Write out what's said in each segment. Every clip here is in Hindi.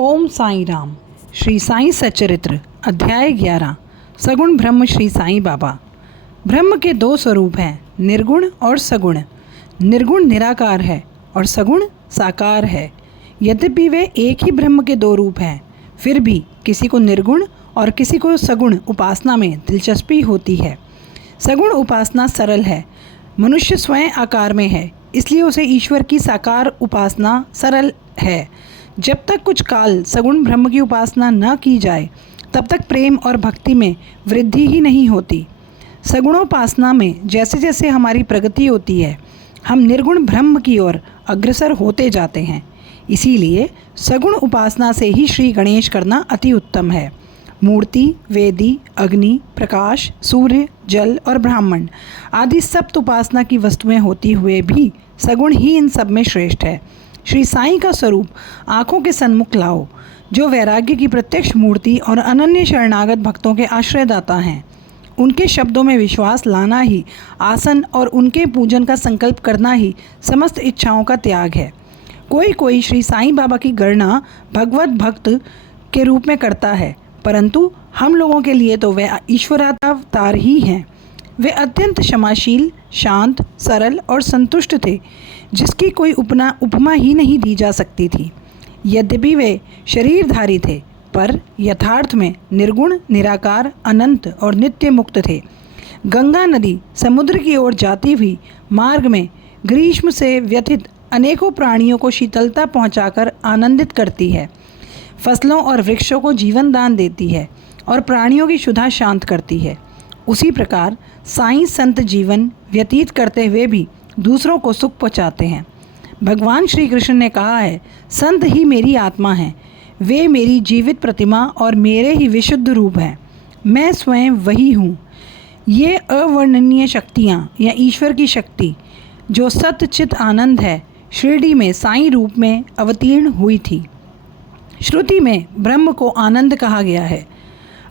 ओम साईं राम। श्री साईं सच्चरित्र अध्याय 11। सगुण ब्रह्म श्री साईं बाबा। ब्रह्म के दो स्वरूप हैं, निर्गुण और सगुण। निर्गुण निराकार है और सगुण साकार है। यद्यपि वे एक ही ब्रह्म के दो रूप हैं, फिर भी किसी को निर्गुण और किसी को सगुण उपासना में दिलचस्पी होती है। सगुण उपासना सरल है। मनुष्य स्वयं आकार में है, इसलिए उसे ईश्वर की साकार उपासना सरल है। जब तक कुछ काल सगुण ब्रह्म की उपासना न की जाए, तब तक प्रेम और भक्ति में वृद्धि ही नहीं होती। सगुणोपासना में जैसे जैसे हमारी प्रगति होती है, हम निर्गुण ब्रह्म की ओर अग्रसर होते जाते हैं। इसीलिए सगुण उपासना से ही श्री गणेश करना अति उत्तम है। मूर्ति, वेदी, अग्नि, प्रकाश, सूर्य, जल और ब्राह्मण आदि सप्त उपासना की वस्तुएं होती हुए भी सगुण ही इन सब में श्रेष्ठ है। श्री साईं का स्वरूप आँखों के सन्मुख लाओ, जो वैराग्य की प्रत्यक्ष मूर्ति और अनन्य शरणागत भक्तों के आश्रयदाता हैं। उनके शब्दों में विश्वास लाना ही आसन और उनके पूजन का संकल्प करना ही समस्त इच्छाओं का त्याग है। कोई कोई श्री साईं बाबा की गणना भगवत भक्त के रूप में करता है, परंतु हम लोगों के लिए तो वे ईश्वरावतार ही हैं। वे अत्यंत क्षमाशील, शांत, सरल और संतुष्ट थे, जिसकी कोई उपमा ही नहीं दी जा सकती थी। यद्यपि वे शरीरधारी थे, पर यथार्थ में निर्गुण, निराकार, अनंत और नित्य मुक्त थे। गंगा नदी समुद्र की ओर जाती हुई मार्ग में ग्रीष्म से व्यथित अनेकों प्राणियों को शीतलता पहुंचाकर आनंदित करती है। फसलों और वृक्षों को जीवन दान देती है और प्राणियों की क्षुधा शांत करती है। उसी प्रकार साईं संत जीवन व्यतीत करते हुए भी दूसरों को सुख पहुँचाते हैं। भगवान श्री कृष्ण ने कहा है, संत ही मेरी आत्मा हैं, वे मेरी जीवित प्रतिमा और मेरे ही विशुद्ध रूप हैं। मैं स्वयं वही हूँ। ये अवर्णनीय शक्तियाँ या ईश्वर की शक्ति जो सत्य चित आनंद है, शिरडी में साईं रूप में अवतीर्ण हुई थी। श्रुति में ब्रह्म को आनंद कहा गया है।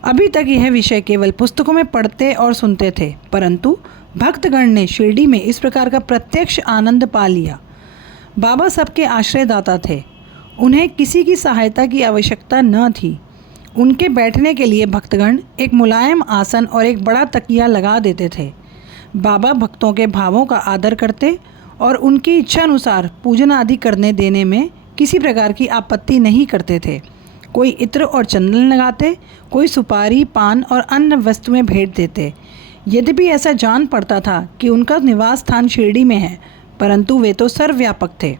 अभी तक यह विषय केवल पुस्तकों में पढ़ते और सुनते थे, परंतु भक्तगण ने शिरडी में इस प्रकार का प्रत्यक्ष आनंद पा लिया। बाबा सबके आश्रयदाता थे, उन्हें किसी की सहायता की आवश्यकता न थी। उनके बैठने के लिए भक्तगण एक मुलायम आसन और एक बड़ा तकिया लगा देते थे। बाबा भक्तों के भावों का आदर करते और उनकी इच्छानुसार पूजन आदि करने देने में किसी प्रकार की आपत्ति नहीं करते थे। कोई इत्र और चंदन लगाते, कोई सुपारी, पान और अन्य वस्तुएं भेंट देते। यद्यपि ऐसा जान पड़ता था कि उनका निवास स्थान शिरडी में है, परंतु वे तो सर्वव्यापक थे।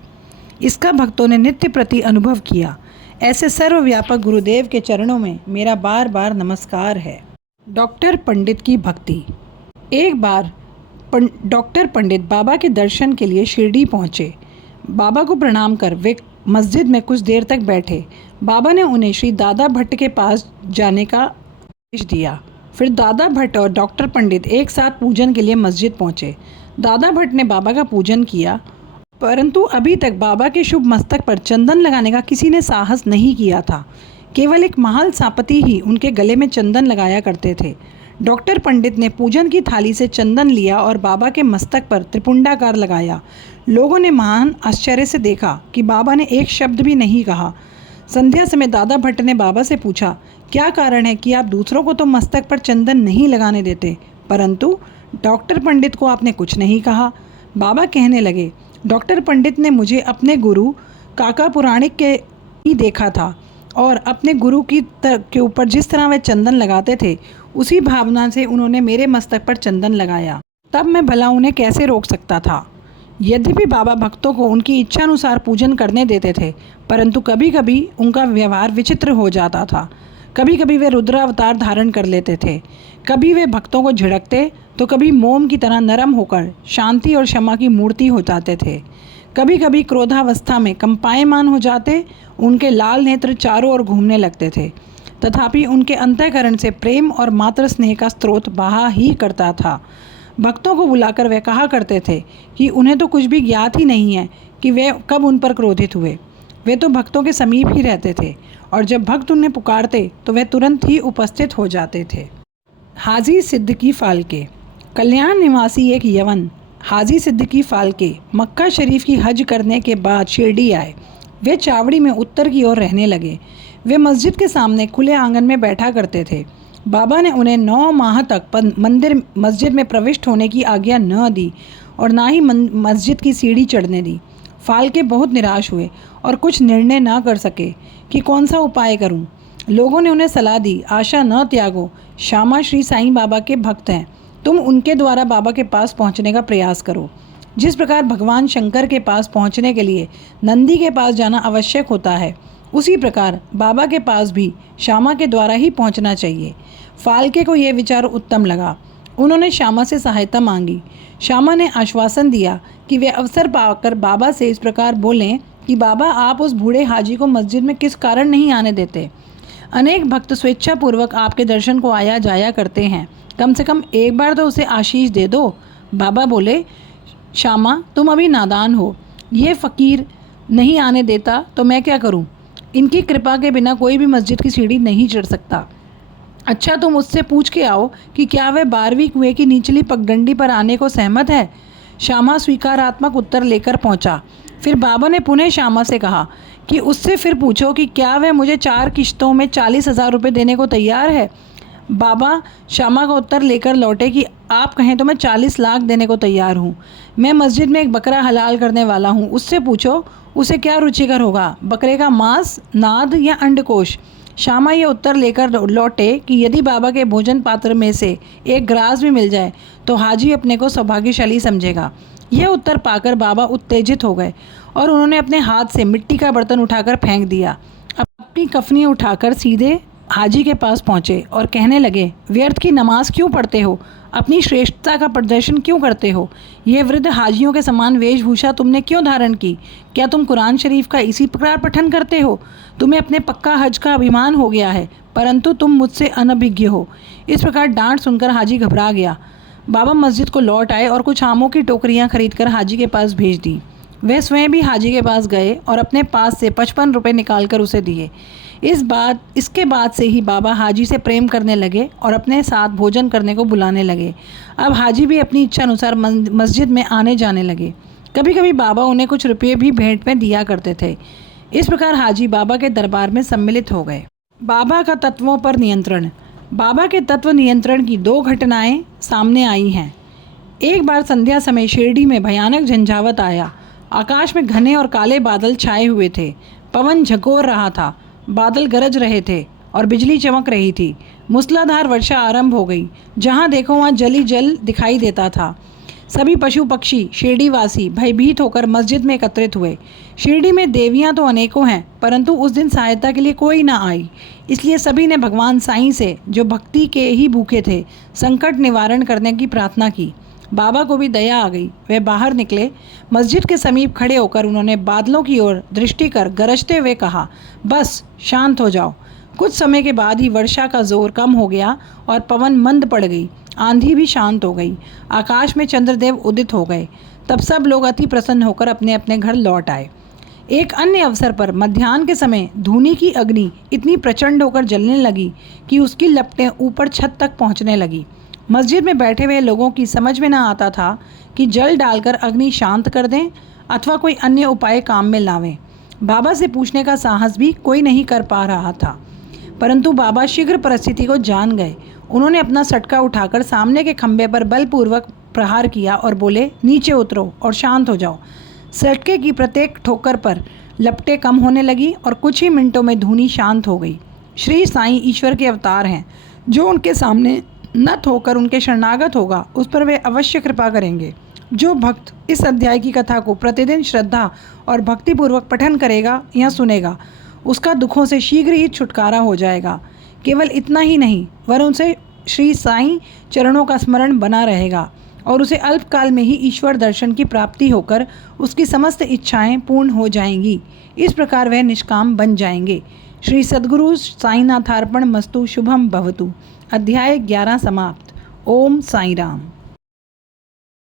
इसका भक्तों ने नित्य प्रति अनुभव किया। ऐसे सर्वव्यापक गुरुदेव के चरणों में मेरा बार बार नमस्कार है। डॉक्टर पंडित की भक्ति। एक बार डॉक्टर पंडित बाबा के दर्शन के लिए शिरडी पहुँचे। बाबा को प्रणाम कर वे मस्जिद में कुछ देर तक बैठे। बाबा ने उन्हें श्री दादा भट्ट के पास जाने का आदेश दिया। फिर दादा भट्ट और डॉक्टर पंडित एक साथ पूजन के लिए मस्जिद पहुंचे। दादा भट्ट ने बाबा का पूजन किया, परंतु अभी तक बाबा के शुभ मस्तक पर चंदन लगाने का किसी ने साहस नहीं किया था। केवल एक महाल सापति ही उनके गले में चंदन लगाया करते थे। डॉक्टर पंडित ने पूजन की थाली से चंदन लिया और बाबा के मस्तक पर त्रिपुंडाकार लगाया। लोगों ने महान आश्चर्य से देखा कि बाबा ने एक शब्द भी नहीं कहा। संध्या समय दादा भट्ट ने बाबा से पूछा, क्या कारण है कि आप दूसरों को तो मस्तक पर चंदन नहीं लगाने देते, परंतु डॉक्टर पंडित को आपने कुछ नहीं कहा। बाबा कहने लगे, डॉक्टर पंडित ने मुझे अपने गुरु काका पुराणिक के ही देखा था और अपने गुरु के ऊपर जिस तरह वे चंदन लगाते थे, उसी भावना से उन्होंने मेरे मस्तक पर चंदन लगाया। तब मैं भला उन्हें कैसे रोक सकता था। यद्यपि बाबा भक्तों को उनकी इच्छानुसार पूजन करने देते थे, परंतु कभी कभी उनका व्यवहार विचित्र हो जाता था। कभी कभी वे रुद्रावतार धारण कर लेते थे। कभी वे भक्तों को झिड़कते तो कभी मोम की तरह नरम होकर शांति और क्षमा की मूर्ति हो जाते थे। कभी कभी क्रोधावस्था में कंपायमान हो जाते, उनके लाल नेत्र चारों ओर घूमने लगते थे। तथापि उनके अंतःकरण से प्रेम और मातृ स्नेह का स्रोत बहा ही करता था। भक्तों को बुलाकर वे कहा करते थे कि उन्हें तो कुछ भी ज्ञात ही नहीं है कि वे कब उन पर क्रोधित हुए। वे तो भक्तों के समीप ही रहते थे और जब भक्त उन्हें पुकारते तो वे तुरंत ही उपस्थित हो जाते थे। हाजी सिद्दीकी फाल्के। कल्याण निवासी एक यवन हाजी सिद्दीकी फाल्के मक्का शरीफ की हज करने के बाद शिरडी आए। वे चावड़ी में उत्तर की ओर रहने लगे। वे मस्जिद के सामने खुले आंगन में बैठा करते थे। बाबा ने उन्हें 9 माह तक मस्जिद में प्रविष्ट होने की आज्ञा न दी और ना ही मस्जिद की सीढ़ी चढ़ने दी। फाल्के बहुत निराश हुए और कुछ निर्णय न कर सके कि कौन सा उपाय करूं। लोगों ने उन्हें सलाह दी, आशा न त्यागो, श्यामा श्री साईं बाबा के भक्त हैं, तुम उनके द्वारा बाबा के पास पहुंचने का प्रयास करो। जिस प्रकार भगवान शंकर के पास पहुंचने के लिए नंदी के पास जाना आवश्यक होता है, उसी प्रकार बाबा के पास भी श्यामा के द्वारा ही पहुंचना चाहिए। फाल्के को यह विचार उत्तम लगा। उन्होंने श्यामा से सहायता मांगी। श्यामा ने आश्वासन दिया कि वे अवसर पाकर बाबा से इस प्रकार बोलें कि बाबा, आप उस बूढ़े हाजी को मस्जिद में किस कारण नहीं आने देते? अनेक भक्त स्वेच्छापूर्वक आपके दर्शन को आया जाया करते हैं, कम से कम एक बार तो उसे आशीष दे दो। बाबा बोले, श्यामा, तुम अभी नादान हो, ये फ़कीर नहीं आने देता तो मैं क्या करूं? इनकी कृपा के बिना कोई भी मस्जिद की सीढ़ी नहीं चढ़ सकता। अच्छा, तुम उससे पूछ के आओ कि क्या वह 12वीं कुएं की निचली पगडंडी पर आने को सहमत है। श्यामा स्वीकारात्मक उत्तर लेकर पहुंचा। फिर बाबा ने पुनः श्यामा से कहा कि उससे फिर पूछो कि क्या वह मुझे 4 किश्तों में 40,000 रुपये देने को तैयार है। बाबा श्यामा का उत्तर लेकर लौटे कि आप कहें तो मैं 40 लाख देने को तैयार हूँ। मैं मस्जिद में एक बकरा हलाल करने वाला हूँ, उससे पूछो उसे क्या रुचिकर होगा, बकरे का मांस, नाद या अंडकोश। श्यामा ये उत्तर लेकर लौटे कि यदि बाबा के भोजन पात्र में से एक ग्रास भी मिल जाए तो हाजी अपने को सौभाग्यशाली समझेगा। यह उत्तर पाकर बाबा उत्तेजित हो गए और उन्होंने अपने हाथ से मिट्टी का बर्तन उठाकर फेंक दिया। अपनी कफनी उठाकर सीधे हाजी के पास पहुँचे और कहने लगे, व्यर्थ की नमाज क्यों पढ़ते हो? अपनी श्रेष्ठता का प्रदर्शन क्यों करते हो? ये वृद्ध हाजियों के समान वेशभूषा तुमने क्यों धारण की? क्या तुम कुरान शरीफ का इसी प्रकार पठन करते हो? तुम्हें अपने पक्का हज का अभिमान हो गया है, परंतु तुम मुझसे अनभिज्ञ हो। इस प्रकार डांट सुनकर हाजी घबरा गया। बाबा मस्जिद को लौट आए और कुछ आमों की टोकरियाँ खरीदकर हाजी के पास भेज दी। वह स्वयं भी हाजी के पास गए और अपने पास से 55 रुपये निकालकर उसे दिए। इसके बाद से ही बाबा हाजी से प्रेम करने लगे और अपने साथ भोजन करने को बुलाने लगे। अब हाजी भी अपनी इच्छा अनुसार मस्जिद में आने जाने लगे। कभी कभी बाबा उन्हें कुछ रुपये भी भेंट में दिया करते थे। इस प्रकार हाजी बाबा के दरबार में सम्मिलित हो गए। बाबा का तत्वों पर नियंत्रण। बाबा के तत्व नियंत्रण की 2 घटनाएं सामने आई हैं। एक बार संध्या समय शिरडी में भयानक झंझावत आया। आकाश में घने और काले बादल छाए हुए थे। पवन झकोर रहा था, बादल गरज रहे थे और बिजली चमक रही थी। मूसलाधार वर्षा आरंभ हो गई। जहाँ देखो वहाँ जल ही जल दिखाई देता था। सभी पशु पक्षी शिरडीवासी भयभीत होकर मस्जिद में एकत्रित हुए। शिरडी में देवियाँ तो अनेकों हैं, परंतु उस दिन सहायता के लिए कोई ना आई। इसलिए सभी ने भगवान साईं से, जो भक्ति के ही भूखे थे, संकट निवारण करने की प्रार्थना की। बाबा को भी दया आ गई। वे बाहर निकले। मस्जिद के समीप खड़े होकर उन्होंने बादलों की ओर दृष्टि कर गरजते हुए कहा, बस शांत हो जाओ। कुछ समय के बाद ही वर्षा का जोर कम हो गया और पवन मंद पड़ गई। आंधी भी शांत हो गई। आकाश में चंद्रदेव उदित हो गए। तब सब लोग अति प्रसन्न होकर अपने अपने घर लौट आए। एक अन्य अवसर पर मध्याह्न के समय धूनी की अग्नि इतनी प्रचंड होकर जलने लगी कि उसकी लपटें ऊपर छत तक पहुंचने लगी। मस्जिद में बैठे हुए लोगों की समझ में न आता था कि जल डालकर अग्नि शांत कर दें अथवा कोई अन्य उपाय काम में लावें। बाबा से पूछने का साहस भी कोई नहीं कर पा रहा था, परंतु बाबा शीघ्र परिस्थिति को जान गए। उन्होंने अपना सटका उठाकर सामने के खंभे पर बलपूर्वक प्रहार किया और बोले, नीचे उतरो और शांत हो जाओ। सटके की प्रत्येक ठोकर पर लपटें कम होने लगी और कुछ ही मिनटों में धूनी शांत हो गई। श्री साईं ईश्वर के अवतार हैं। जो उनके सामने नत होकर उनके शरणागत होगा, उस पर वे अवश्य कृपा करेंगे। जो भक्त इस अध्याय की कथा को प्रतिदिन श्रद्धा और भक्तिपूर्वक पठन करेगा या सुनेगा, उसका दुखों से शीघ्र ही छुटकारा हो जाएगा। केवल इतना ही नहीं, वरन उसे श्री साईं चरणों का स्मरण बना रहेगा और उसे अल्पकाल में ही ईश्वर दर्शन की प्राप्ति होकर उसकी समस्त इच्छाएं पूर्ण हो जाएंगी। इस प्रकार वह निष्काम बन जाएंगे। श्री सद्गुरु साईनाथार्पण मस्तु। शुभम भवतु। अध्याय 11 समाप्त। ओम साई राम।